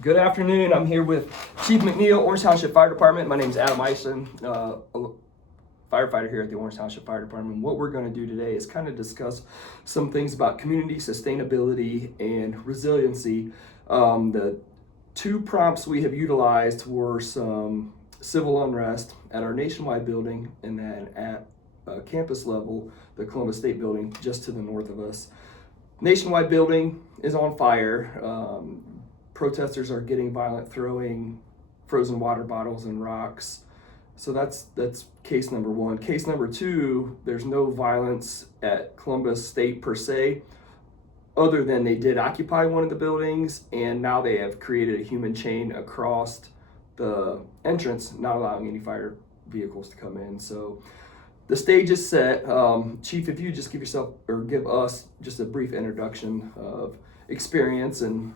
Good afternoon. I'm here with Chief McNeil, Orange Township Fire Department. My name is Adam Eisen, firefighter here at the Orange Township Fire Department. What we're going to do today is kind of discuss some things about community sustainability and resiliency. The two prompts we have utilized were some civil unrest at our nationwide building and then at campus level, the Columbus State building just to the north of us. Nationwide building is on fire. Protesters are getting violent, throwing frozen water bottles and rocks. So that's case number one. Case number two, there's no violence at Columbus State per se, other than they did occupy one of the buildings, and now they have created a human chain across the entrance, not allowing any fire vehicles to come in. So the stage is set. Chief, if you just give us just a brief introduction of experience, and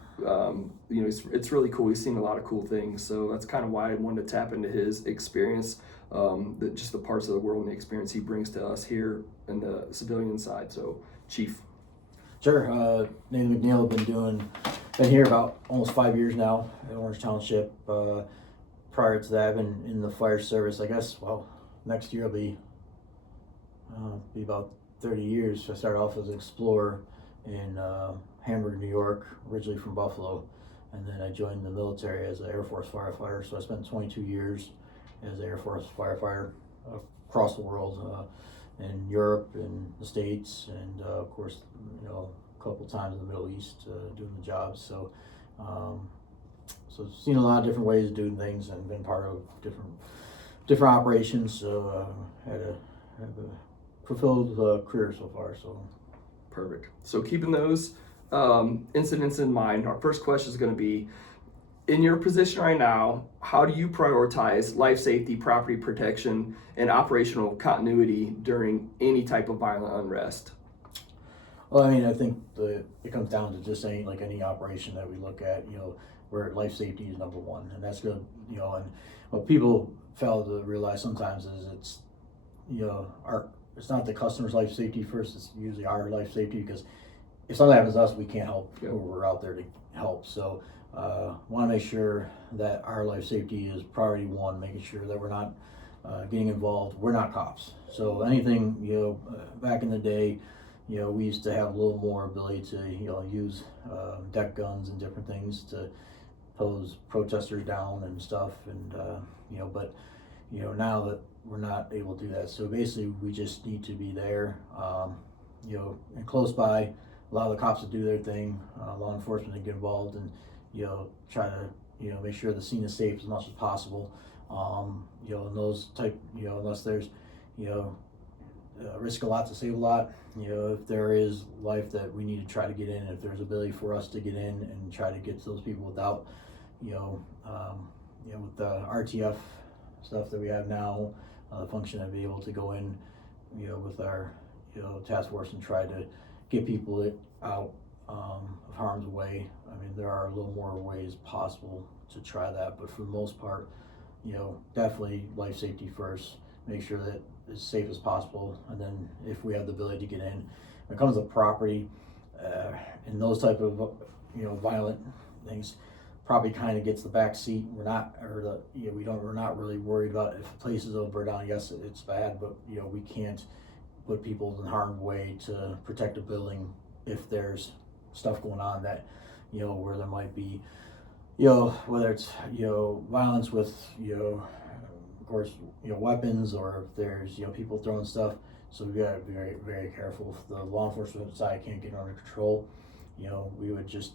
it's really cool. We've seen a lot of cool things, so that's kind of why I wanted to tap into his experience, just the parts of the world and the experience he brings to us here in the civilian side. So, Chief. Sure. Nathan McNeil, been here about almost 5 years now at Orange Township. Prior to that, I've been in the fire service. I guess next year I'll be about 30 years. I started off as an explorer in Hamburg, New York, originally from Buffalo, and then I joined the military as an Air Force firefighter. So I spent 22 years as an Air Force firefighter across the world, in Europe, in the States, and of course, a couple times in the Middle East doing the jobs. So I've seen a lot of different ways of doing things and been part of different operations. So have a fulfilled career so far. So Perfect. So keeping those incidents in mind, our first question is going to be, in your position right now, how do you prioritize life safety, property protection, and operational continuity during any type of violent unrest? Well, I think it comes down to just saying, like any operation that we look at, where life safety is number one, and that's good. And what people fail to realize sometimes is it's not the customer's life safety first. It's usually our life safety, because if something happens to us, we can't help who we're out there to help. So want to make sure that our life safety is priority one, making sure that we're not getting involved. We're not cops. So anything, back in the day, we used to have a little more ability to, use deck guns and different things to pose protesters down and stuff. And, but, now that we're not able to do that. So basically we just need to be there, and close by, allow the cops to do their thing, law enforcement to get involved, and, try to, make sure the scene is safe as much as possible. And those type, unless there's, risk a lot to save a lot. If there is life that we need to try to get in, if there's ability for us to get in and try to get to those people without, with the RTF stuff that we have now, the function to be able to go in, with our, task force and try to get people out of harm's way. There are a little more ways possible to try that, but for the most part, definitely life safety first. Make sure that it's safe as possible, and then if we have the ability to get in. When it comes to property and those type of violent things, property kind of gets the back seat. We're not really worried about if a place is over down. Yes, it's bad, but we can't put people in harm's way to protect a building if there's stuff going on that where there might be whether it's violence with of course weapons, or if there's people throwing stuff. So we gotta be very, very careful. If the law enforcement side can't get under control, we would just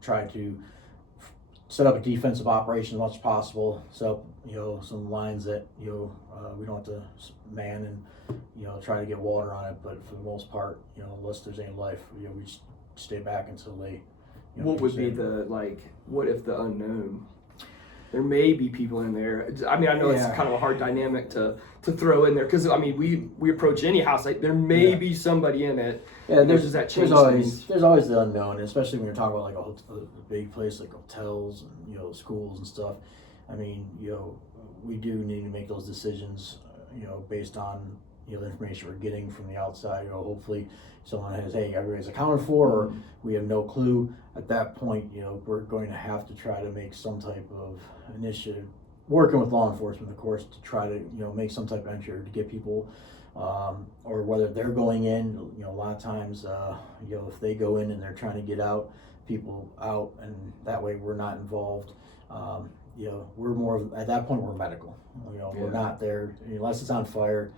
try to set up a defensive operation as much as possible. Set up some lines that we don't have to man and try to get water on it. But for the most part, unless there's any life, we just stay back until they. What would be what if the unknown? There may be people in there. I know it's kind of a hard dynamic to throw in there, because we approach any house, like there may be somebody in it. Yeah, there's that change. There's always the unknown, especially when you're talking about like a big place like hotels and schools and stuff. we do need to make those decisions, based on the information we're getting from the outside. Hopefully someone has, hey, everybody's accounted for, or we have no clue. At that point, we're going to have to try to make some type of initiative, working with law enforcement, of course, to try to, make some type of entry to get people, or whether they're going in, a lot of times, if they go in and they're trying to get out, people out, and that way we're not involved. We're more, at that point, we're medical. We're not there, unless it's on fire,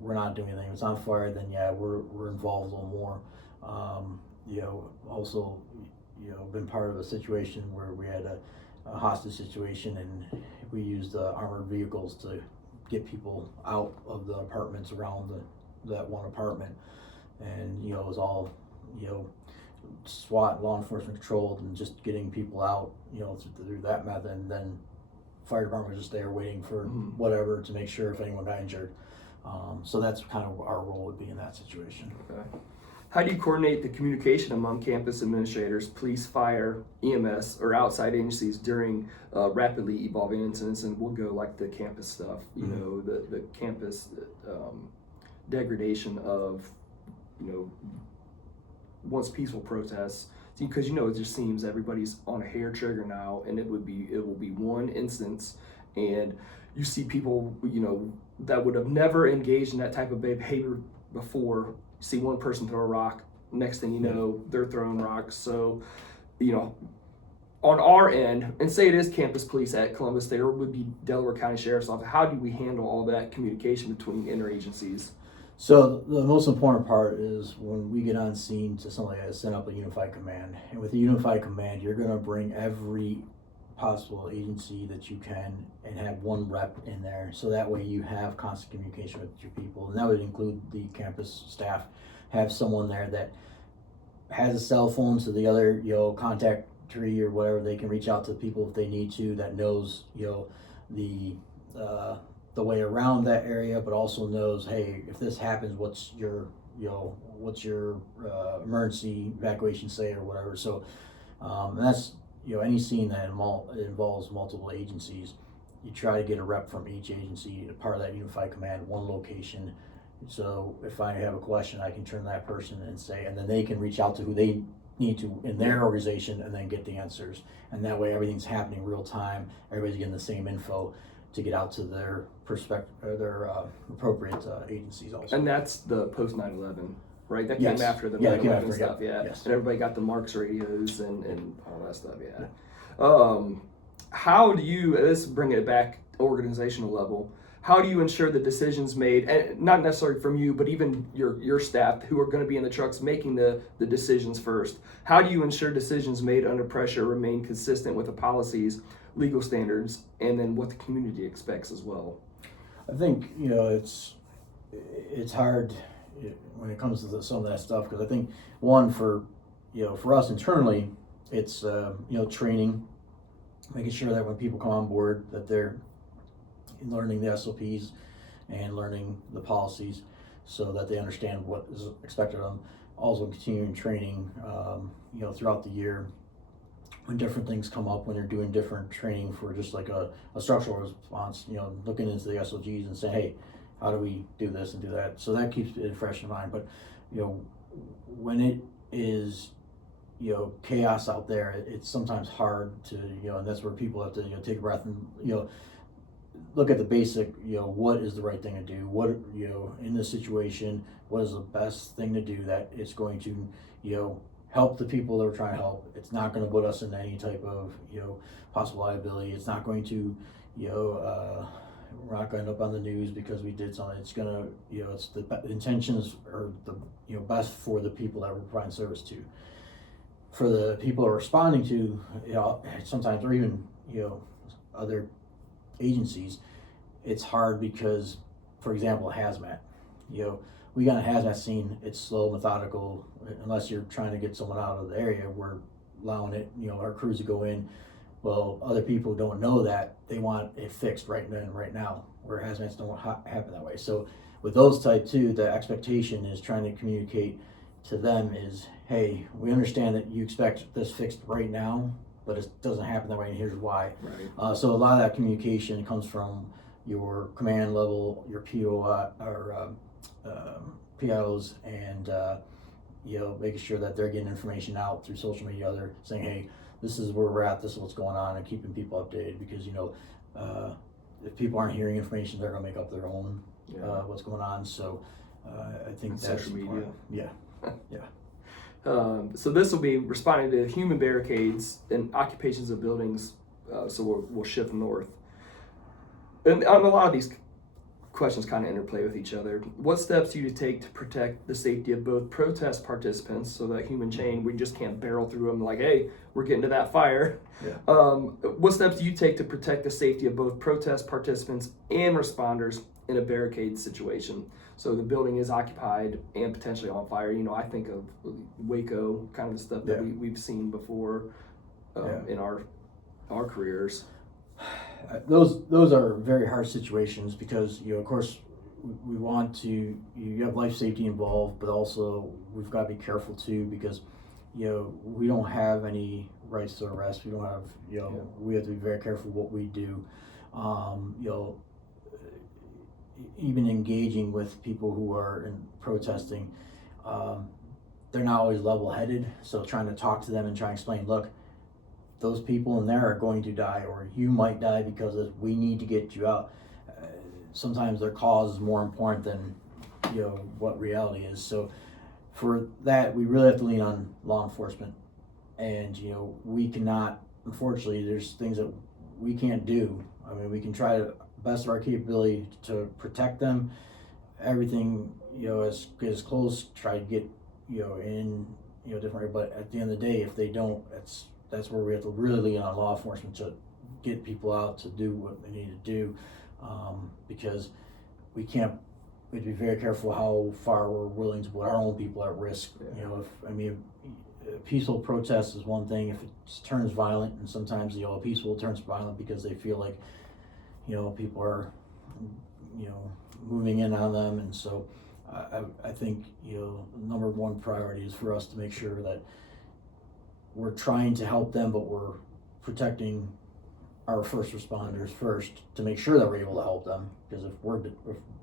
we're not doing anything. If it's on fire, then yeah, we're involved a little more. Also, been part of a situation where we had a hostage situation, and we used armored vehicles to get people out of the apartments around that one apartment, and it was all SWAT, law enforcement controlled, and just getting people out through that method. And then fire department was just there waiting for whatever to make sure if anyone got injured. So that's kind of our role would be in that situation. Okay. How do you coordinate the communication among campus administrators, police, fire, EMS, or outside agencies during rapidly evolving incidents? And we'll go like the campus stuff, the campus degradation of, once peaceful protests, because it just seems everybody's on a hair trigger now, and it will be one instance, and you see people, that would have never engaged in that type of behavior before. See one person throw a rock, next thing you know, they're throwing rocks. So, on our end, and say it is campus police at Columbus, there would be Delaware County Sheriff's Office. How do we handle all that communication between interagencies? So the most important part is when we get on scene to somebody that set up a unified command. And with the unified command, you're going to bring every possible agency that you can and have one rep in there, so that way you have constant communication with your people. And that would include the campus staff. Have someone there that has a cell phone, so the other contact tree or whatever, they can reach out to people if they need to, that knows the way around that area, but also knows, hey, if this happens, what's your emergency evacuation say or whatever. So and that's any scene that involves multiple agencies, you try to get a rep from each agency, part of that unified command, one location. So if I have a question, I can turn to that person and say, and then they can reach out to who they need to in their organization and then get the answers. And that way everything's happening real time. Everybody's getting the same info to get out to their appropriate agencies also. And that's the post 9/11. Right, that Yes. came after the Yeah, 9/11 stuff, Yes. And everybody got the Marks radios and all that stuff, How do you, let's bring it back organizational level, how do you ensure the decisions made, and not necessarily from you, but even your staff who are going to be in the trucks making the decisions first, how do you ensure decisions made under pressure remain consistent with the policies, legal standards, and then what the community expects as well? I think, it's hard when it comes to some of that stuff, because I think one for us internally, it's training, making sure that when people come on board that they're learning the SOPs and learning the policies so that they understand what is expected of them. Also continuing training throughout the year when different things come up, when they're doing different training for just like a structural response, looking into the SOGs and saying, hey, how do we do this and do that? So that keeps it fresh in mind. But when it is chaos out there, it's sometimes hard to and that's where people have to take a breath and look at the basic what is the right thing to do, what in this situation, what is the best thing to do that is going to help the people that we're trying to help. It's not going to put us in any type of possible liability. It's not going to we're not going to end up on the news because we did something. It's going to, it's the intentions are the, best for the people that we're providing service to. For the people we're responding to, sometimes, or even, other agencies, it's hard because, for example, hazmat. We got a hazmat scene, it's slow, methodical, unless you're trying to get someone out of the area. We're allowing it, our crews to go in. Well, other people don't know that. They want it fixed right then, right now, where hazmats don't happen that way. So with those type two, the expectation is trying to communicate to them is, hey, we understand that you expect this fixed right now, but it doesn't happen that way, and here's why. Right. So a lot of that communication comes from your command level, your PO or PIOs and making sure that they're getting information out through social media. They're saying, hey, this is where we're at, this is what's going on, and keeping people updated, because if people aren't hearing information, they're going to make up their own what's going on. So I think And that's social media. important. Yeah. So this will be responding to human barricades and occupations of buildings. So we'll shift north. And a lot of these questions kind of interplay with each other. What steps do you take to protect the safety of both protest participants, so that human chain, we just can't barrel through them like, hey, we're getting to that fire. Yeah. What steps do you take to protect the safety of both protest participants and responders in a barricade situation? So the building is occupied and potentially on fire. I think of Waco, kind of the stuff that we've seen before in our careers. Those are very hard situations, because of course we want to, you have life safety involved, but also we've got to be careful too, because we don't have any rights to arrest. We don't have we have to be very careful what we do. Even engaging with people who are protesting, they're not always level-headed. So trying to talk to them and try and explain, look, those people in there are going to die, or you might die because we need to get you out. Sometimes their cause is more important than what reality is. So for that, we really have to lean on law enforcement, and we cannot, unfortunately, there's things that we can't do. I mean, we can try to best of our capability to protect them, everything as close, try to get in different, but at the end of the day, if they don't, that's where we have to really lean on law enforcement to get people out to do what they need to do, because we have to be very careful how far we're willing to put our own people at risk. Peaceful protest is one thing. If it turns violent, and sometimes peaceful turns violent because they feel like people are moving in on them, and so I think number one priority is for us to make sure that we're trying to help them, but we're protecting our first responders first, to make sure that we're able to help them, because if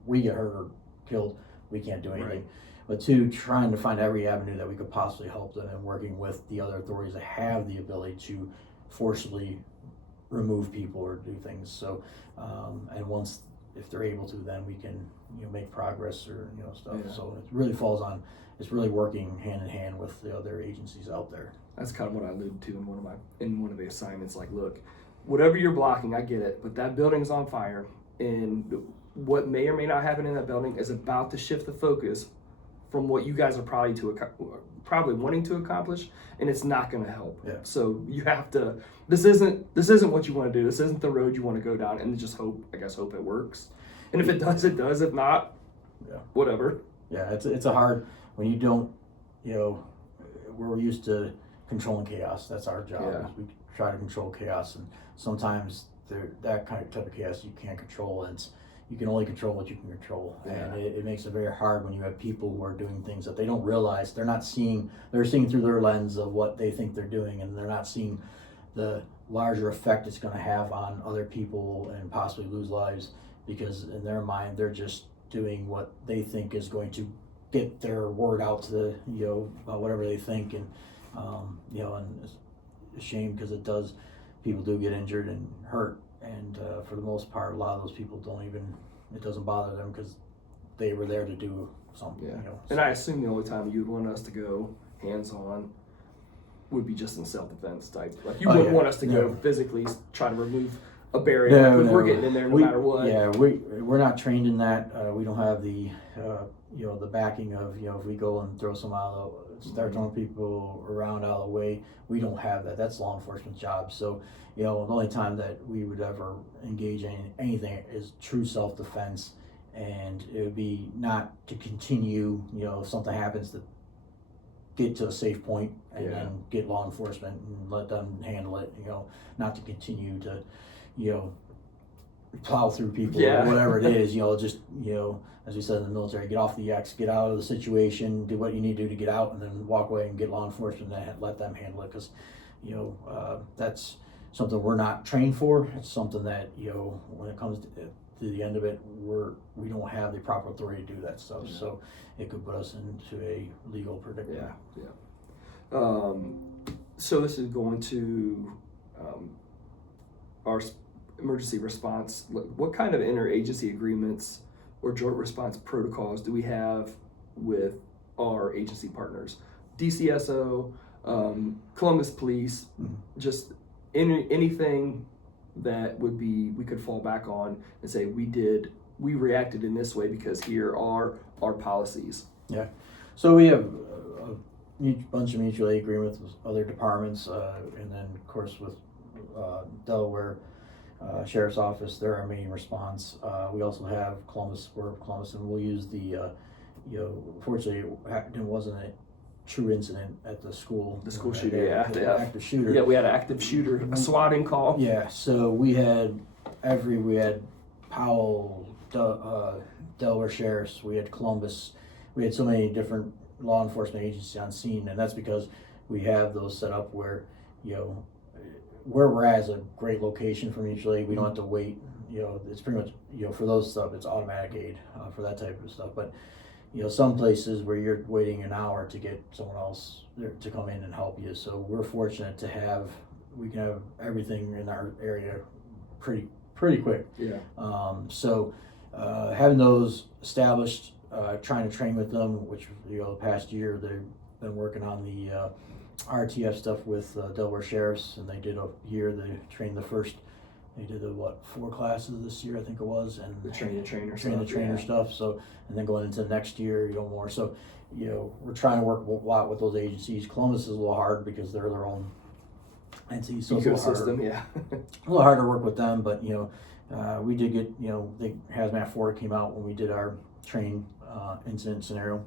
we get hurt or killed, we can't do anything. Right. But two, trying to find every avenue that we could possibly help them, and working with the other authorities that have the ability to forcibly remove people or do things. So and once, if they're able to, then we can make progress or stuff. Yeah. So it really falls on, it's really working hand in hand with the other agencies out there. That's kind of what I alluded to in one of the assignments. Like, look, whatever you're blocking, I get it, but that building's on fire, and what may or may not happen in that building is about to shift the focus from what you guys are probably wanting to accomplish, and it's not going to help. Yeah. So you have to. This isn't what you want to do. This isn't the road you want to go down, and just hope it works. And if it does, it does. If not, whatever. Yeah, it's a hard, when you don't, we're used to controlling chaos. That's our job. Yeah. We try to control chaos, and sometimes that kind of type of chaos you can't control, and you can only control what you can control. Yeah. And it makes it very hard when you have people who are doing things that they don't realize. They're seeing through their lens of what they think they're doing, and they're not seeing the larger effect it's going to have on other people and possibly lose lives, because in their mind they're just doing what they think is going to get their word out to the about whatever they think, and and it's a shame, because people do get injured and hurt, and for the most part, a lot of those people it doesn't bother them, because they were there to do something. Yeah. And I assume the only time you'd want us to go hands-on would be just in self-defense type. Like, you wouldn't want us to go physically try to remove a barrier. We're getting in there no matter what. Yeah, we're not trained in that. We don't have the the backing of if we go and throw some start throwing people around out of the way. We don't have that. That's law enforcement's job. So the only time that we would ever engage in anything is true self-defense, and it would be not to continue. If something happens, to get to a safe point and then get law enforcement and let them handle it. Not to continue to plow through people or whatever it is. Just as we said in the military, get off the X, get out of the situation, do what you need to do to get out, and then walk away and get law enforcement and let them handle it, because that's something we're not trained for. It's something that when it comes to to the end of it, we don't have the proper authority to do that stuff. Yeah. So it could put us into a legal predicament. So this is going to our emergency response. What kind of interagency agreements or joint response protocols do we have with our agency partners? DCSO, Columbus Police, just anything that would be we could fall back on and say we reacted in this way because here are our policies. Yeah. So we have a bunch of mutual aid agreements with other departments, and then of course with Delaware Sheriff's Office, they're our main response. We also have Columbus, and we'll use the, fortunately it wasn't a true incident at the school. The school shooter, yeah. Active shooter. Yeah, we had an active shooter, a swatting call. Yeah, so we had Powell, Delaware Sheriffs, we had Columbus, we had so many different law enforcement agencies on scene, and that's because we have those set up where, where we're at is a great location for mutual aid. We don't have to wait. It's pretty much, for those stuff, it's automatic aid for that type of stuff. But, some places where you're waiting an hour to get someone else to come in and help you. So we're fortunate to we can have everything in our area pretty quick. Yeah. So having those established, trying to train with them, which, the past year they've been working on the RTF stuff with Delaware Sheriffs, and they did a year. They trained they did 4 classes this year, I think it was, and The trainer stuff. So, and then going into next year, more. So, we're trying to work a lot with those agencies. Columbus is a little hard because they're their own entity, so it's ecosystem, yeah. a little hard to work with them. But we did get the Hazmat 4 came out when we did our train incident scenario.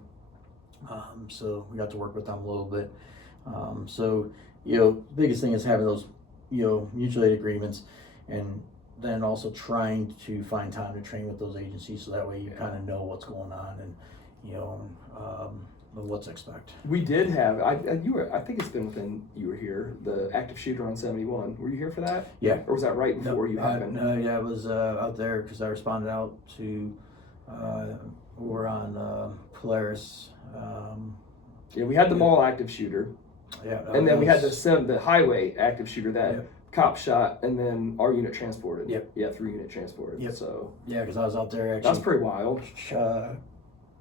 So we got to work with them a little bit. So biggest thing is having those mutual aid agreements, and then also trying to find time to train with those agencies, so that way you kind of know what's going on and what to expect. We did have I think it's been within you were here, the active shooter on 71. Were you here for that? Yeah. Or was that right before you happened? No, yeah, I was out there because I responded out to we were on Polaris. Yeah, we had the mall active shooter. Yeah, And then we had the highway active shooter that Yep. cop shot, and then our unit transported. Yep. Yeah, 3 unit transported. Yep. So Yeah, because I was out there actually. that's pretty wild.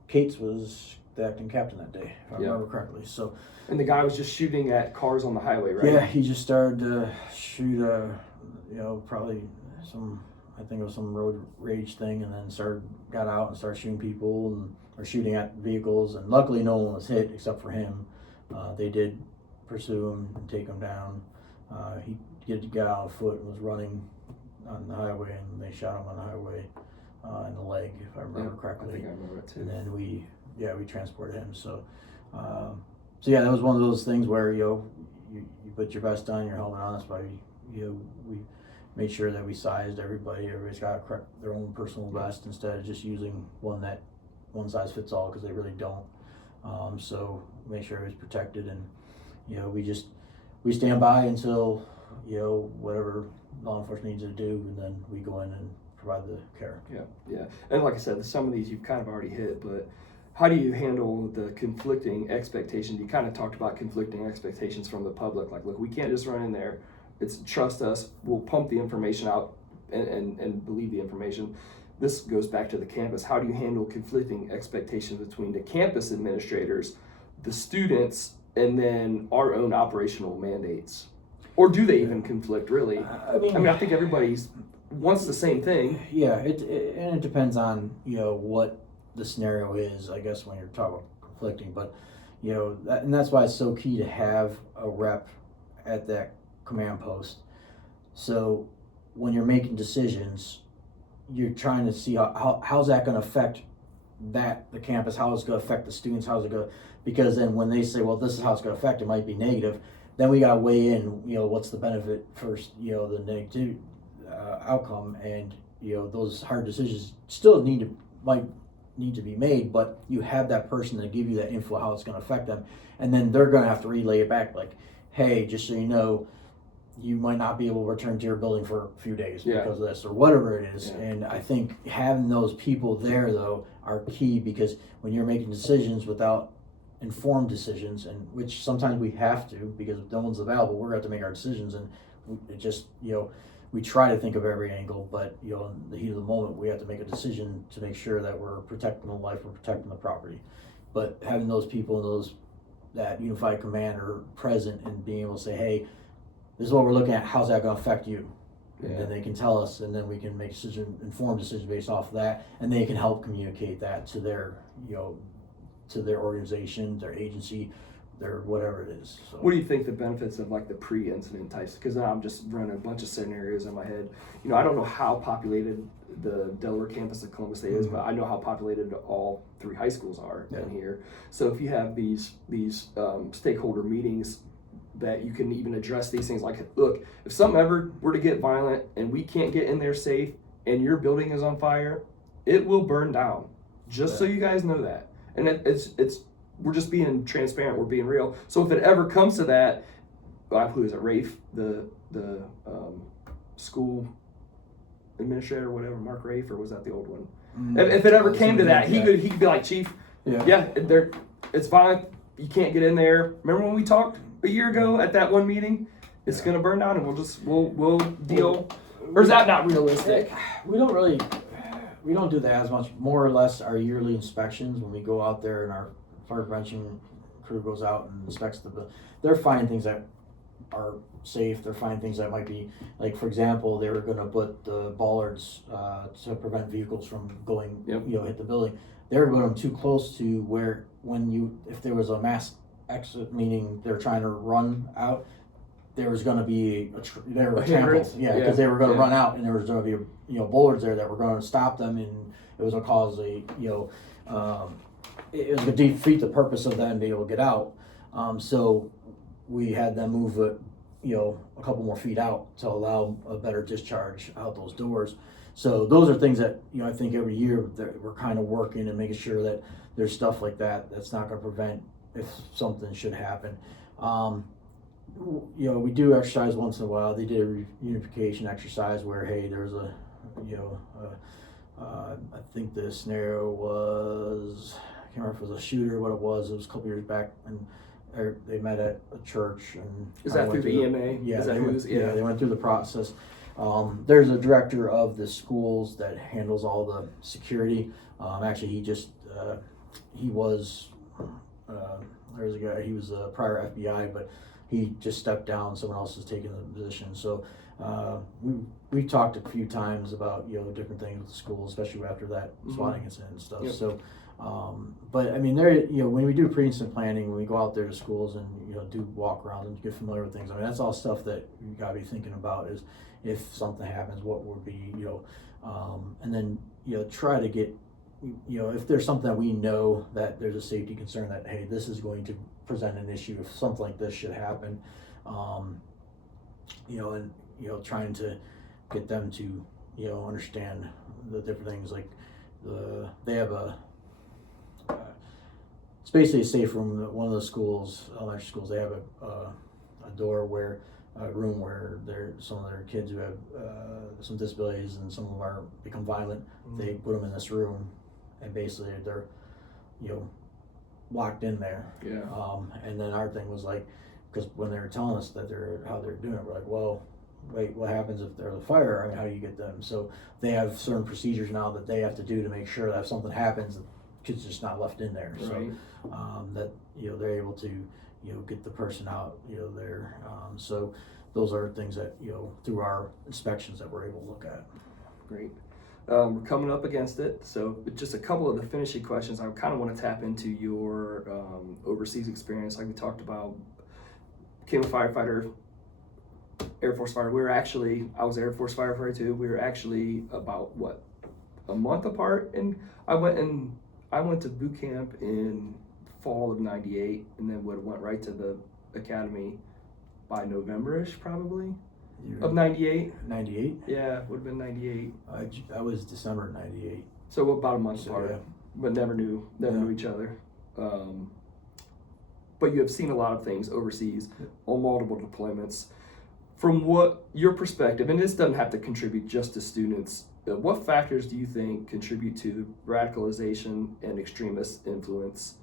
Cates was the acting captain that day, if I Yep. remember correctly. So And the guy was just shooting at cars on the highway, right? yeah, he just started to shoot probably I think it was some road rage thing, and then got out and started shooting people or shooting at vehicles, and luckily no one was hit except for him. They did pursue him and take him down. He got out on foot and was running on the highway, and they shot him on the highway in the leg, if I remember correctly. I think I remember it too. And then we transported him. So yeah, that was one of those things where you put your vest on, your helmet on. That's why we made sure that we sized everybody. Everybody's got their own personal vest instead of just using one size fits all, because they really don't. So make sure everybody's protected, and we stand by until whatever law enforcement needs to do, and then we go in and provide the care. Yeah. And like I said, some of these you've kind of already hit, but how do you handle the conflicting expectations? You kind of talked about conflicting expectations from the public. Like, look, we can't just run in there. It's trust us. We'll pump the information out and believe the information. This goes back to the campus. How do you handle conflicting expectations between the campus administrators, the students, and then our own operational mandates? Or do they even conflict, really? I mean, I think everybody wants the same thing. Yeah, it depends on what the scenario is, I guess, when you're talking about conflicting. But and that's why it's so key to have a rep at that command post. So when you're making decisions, you're trying to see how's that going to affect the campus, how it's going to affect the students, how's it going to, because then when they say, well, this is how it's going to affect, it might be negative, then we got to weigh in, what's the benefit first, the negative outcome, and those hard decisions still might need to be made, but you have that person to give you that info how it's going to affect them, and then they're going to have to relay it back, like, hey, just so you know, you might not be able to return to your building for a few days Yeah. because of this or whatever it is. Yeah. And I think having those people there though are key, because when you're making decisions without informed decisions, and which sometimes we have to because if no one's available, we're going to have to make our decisions, and it just, we try to think of every angle, but in the heat of the moment, we have to make a decision to make sure that we're protecting the life, we're protecting the property. But having those people, that unified command are present and being able to say, hey, this is what we're looking at, how's that going to affect you? Yeah. And then they can tell us, and then we can make informed decisions based off of that, and they can help communicate that to their, to their organization, their agency, their whatever it is. So. What do you think the benefits of like the pre-incident types? Because now I'm just running a bunch of scenarios in my head. I don't know how populated the Delaware campus of Columbus Day is, but I know how populated all 3 high schools are in here. So if you have these stakeholder meetings that you can even address these things, like, look, if something ever were to get violent and we can't get in there safe and your building is on fire, it will burn down. Just so you guys know that. And it's we're just being transparent. We're being real. So if it ever comes to that, who is it? Rafe, the school administrator, or whatever, Mark Rafe, or was that the old one? If it ever came to that, he could be like, Chief, it's violent. You can't get in there. Remember when we talked a year ago at that one meeting? It's gonna burn down, and we'll deal. Or is that not realistic? We don't do that as much. More or less, our yearly inspections, when we go out there and our fire prevention crew goes out and inspects they're finding things that are safe. They're finding things that might be, like, for example, they were going to put the bollards to prevent vehicles from going, hit the building. They were going too close to where, if there was a mass exit, meaning they're trying to run out, there was going to be they were trampled, because they were going to run out, and there was going to be bollards there that were going to stop them, and it was going to cause it was going to defeat the purpose of them being able to get out. So we had them move it, a couple more feet out to allow a better discharge out those doors. So those are things that, I think every year that we're kind of working and making sure that there's stuff like that that's not going to prevent if something should happen. We do exercise once in a while. They did a unification exercise where, hey, there's I think the scenario was, I can't remember if it was a shooter or what it was. It was a couple years back, and they met at a church. And is that through the EMA? Yeah, they went through the process. There's a director of the schools that handles all the security. Actually, he was there's a guy. He was a prior FBI, but he just stepped down. Someone else has taken the position. So we talked a few times about different things with the schools, especially after that swatting incident and stuff. So. But I mean, when we do pre-incident planning, when we go out there to schools and do walk around and get familiar with things, I mean, that's all stuff that you gotta be thinking about. Is if something happens, what would be and then try to get if there's something that we know that there's a safety concern that, hey, this is going to present an issue if something like this should happen, and trying to get them to understand the different things, like they have it's basically a safe room. One of the schools, elementary schools, they have a door where a room where some of their kids who have some disabilities and some of them are become violent. They put them in this room, and basically they're locked in there. And then our thing was like, because when they were telling us that how they're doing it, we're like, well, wait, what happens if there's a fire? I mean, how do you get them? So they have certain procedures now that they have to do to make sure that if something happens, the kids just not left in there. Right. So that they're able to get the person out there. So those are things that through our inspections that we're able to look at. Great. We're coming up against it, so just a couple of the finishing questions. I kind of want to tap into your overseas experience, like we talked about. Became a firefighter, Air Force fighter. I was Air Force firefighter too. We were actually about a month apart, and I went to boot camp in fall of '98, and then went right to the academy by November-ish probably of '98. 98? Yeah, would have been '98. I was December '98. So about a month apart, yeah. But never knew each other. But you have seen a lot of things overseas on multiple deployments. from what your perspective, and this doesn't have to contribute just to students, what factors do you think contribute to radicalization and extremist influence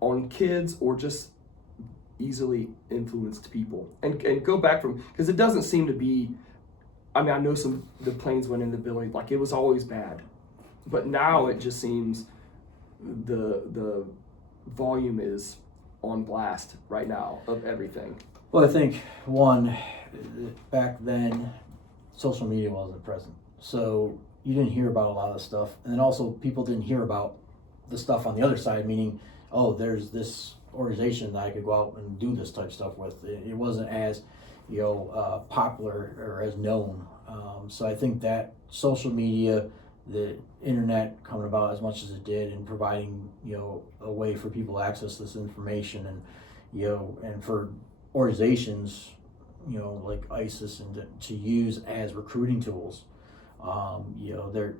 on kids or just easily influenced people? And go back from, because it doesn't seem to be, I mean, I know the planes went in the building, like it was always bad, but now it just seems the volume is on blast right now of everything. Well, I think one, back then, social media wasn't present, so you didn't hear about a lot of stuff, and then also people didn't hear about the stuff on the other side, meaning, oh, there's this organization that I could go out and do this type of stuff with. It wasn't as, popular or as known. So I think that social media, the internet coming about as much as it did, and providing, a way for people to access this information, and, and for organizations, like ISIS, and to use as recruiting tools. They're,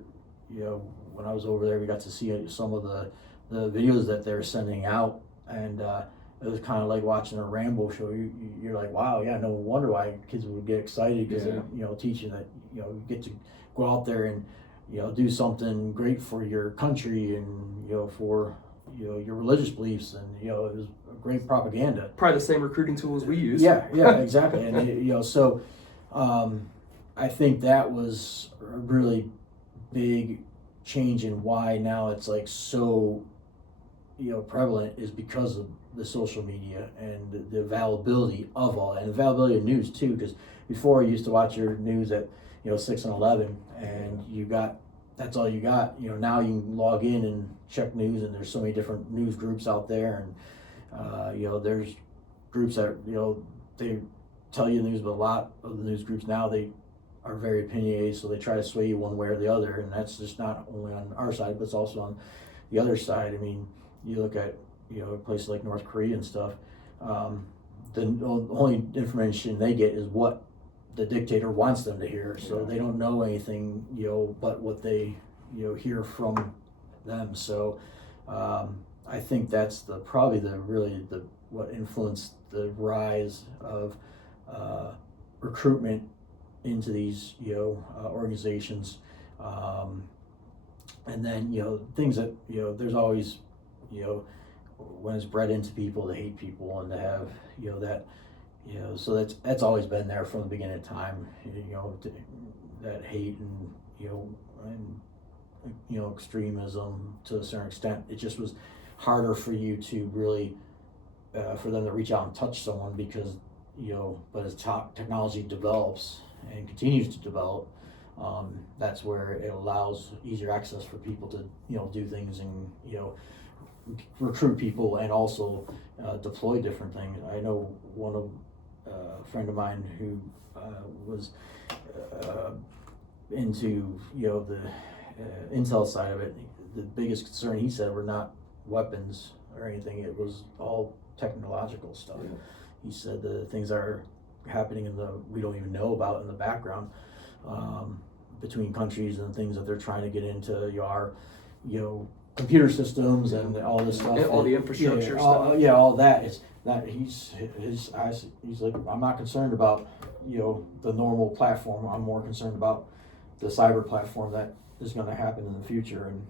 when I was over there, we got to see some of the videos that they're sending out, and it was kind of like watching a Rambo show. You're like, wow, yeah, no wonder why kids would get excited, because they're, teaching that, you get to go out there and, do something great for your country, and, for, your religious beliefs, and, it was great propaganda. Probably the same recruiting tools we use. Yeah, exactly. And, so I think that was a really big change in why now it's like so, prevalent, is because of the social media and the availability of all that, and the availability of news too, because before you used to watch your news at 6 and 11, and that's all you got. Now you can log in and check news, and there's so many different news groups out there, and there's groups that they tell you the news, but a lot of the news groups now, they are very opinionated, so they try to sway you one way or the other, and that's just not only on our side, but it's also on the other side. I mean, you look at places like North Korea and stuff. The only information they get is what the dictator wants them to hear, so they don't know anything but what they hear from them. So I think that's probably what influenced the rise of recruitment into these organizations, and then things that there's always when it's bred into people to hate people, and to have that so that's always been there from the beginning of time, that hate, and extremism to a certain extent. It just was harder for you to really for them to reach out and touch someone, because but as technology develops and continues to develop, that's where it allows easier access for people to do things, and recruit people, and also deploy different things. I know a friend of mine who was into the intel side of it. The biggest concern, he said, were not weapons or anything. It was all technological stuff. Yeah. He said the things that are happening we don't even know about in the background, between countries, and things that they're trying to get into our computer systems, and all this stuff, and all the infrastructure stuff. All that. It's that he's like, I'm not concerned about the normal platform. I'm more concerned about the cyber platform that is going to happen in the future, and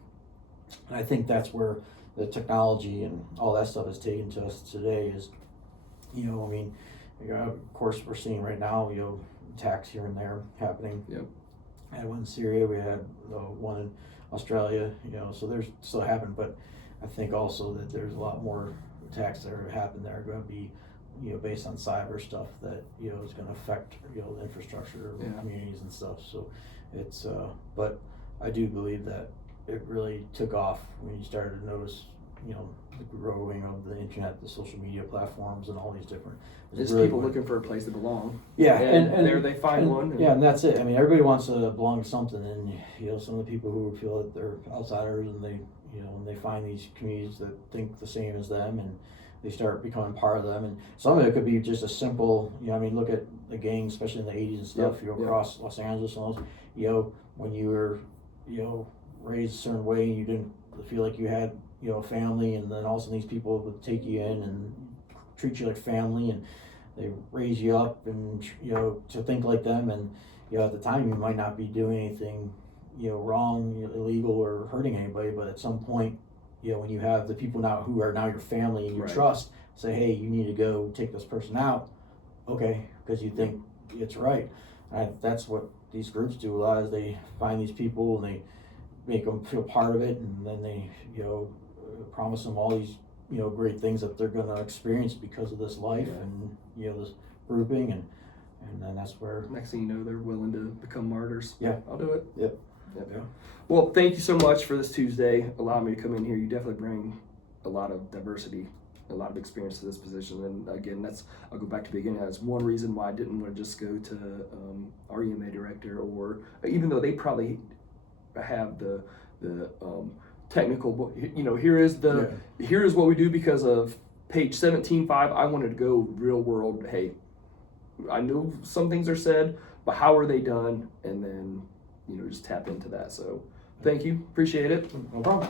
I think that's where the technology and all that stuff is taken to us today. Is of course we're seeing right now attacks here and there happening. Yep. I had one in Syria. We had one in Australia. So there's still happening, but I think also that there's a lot more attacks that are happening that are going to be based on cyber stuff that is going to affect the infrastructure of communities and stuff. So it's but I do believe that it really took off when you started to notice the growing of the internet, the social media platforms, and all these different. Just really people looking for a place to belong. Yeah, and there they find one. And that's it. I mean, everybody wants to belong to something, and some of the people who feel that they're outsiders, and they and they find these communities that think the same as them, and they start becoming part of them. And some of it could be just a simple, look at the gangs, especially in the 80s and stuff. Across Los Angeles and all those, when you were raised a certain way, you didn't feel like you had a family, and then all of a sudden these people would take you in and treat you like family, and they raise you up and, you know, to think like them. And, you know, at the time you might not be doing anything, you know, wrong, you know, illegal or hurting anybody, but at some point, you know, when you have the people now who are now your family and you Right. trust say, hey, you need to go take this person out, okay, because you think it's right. And that's what these groups do a lot, is they find these people and they make them feel part of it, and then they, you know, promise them all these, you know, great things that they're going to experience because of this life Yeah. and, you know, this grouping, and then that's where. Next thing you know, they're willing to become martyrs. Yeah. I'll do it. Yep. Yep. Yeah. Well, thank you so much for this Tuesday. Allow me to come in here. You definitely bring a lot of diversity, a lot of experience to this position. And again, I'll go back to the beginning. That's one reason why I didn't want to just go to our EMA director, or even though they probably have the technical, you know, here is what we do because of page 17.5. I wanted to go real world. Hey, I know some things are said, but how are they done? And then, you know, just tap into that. So thank you. Appreciate it. No problem.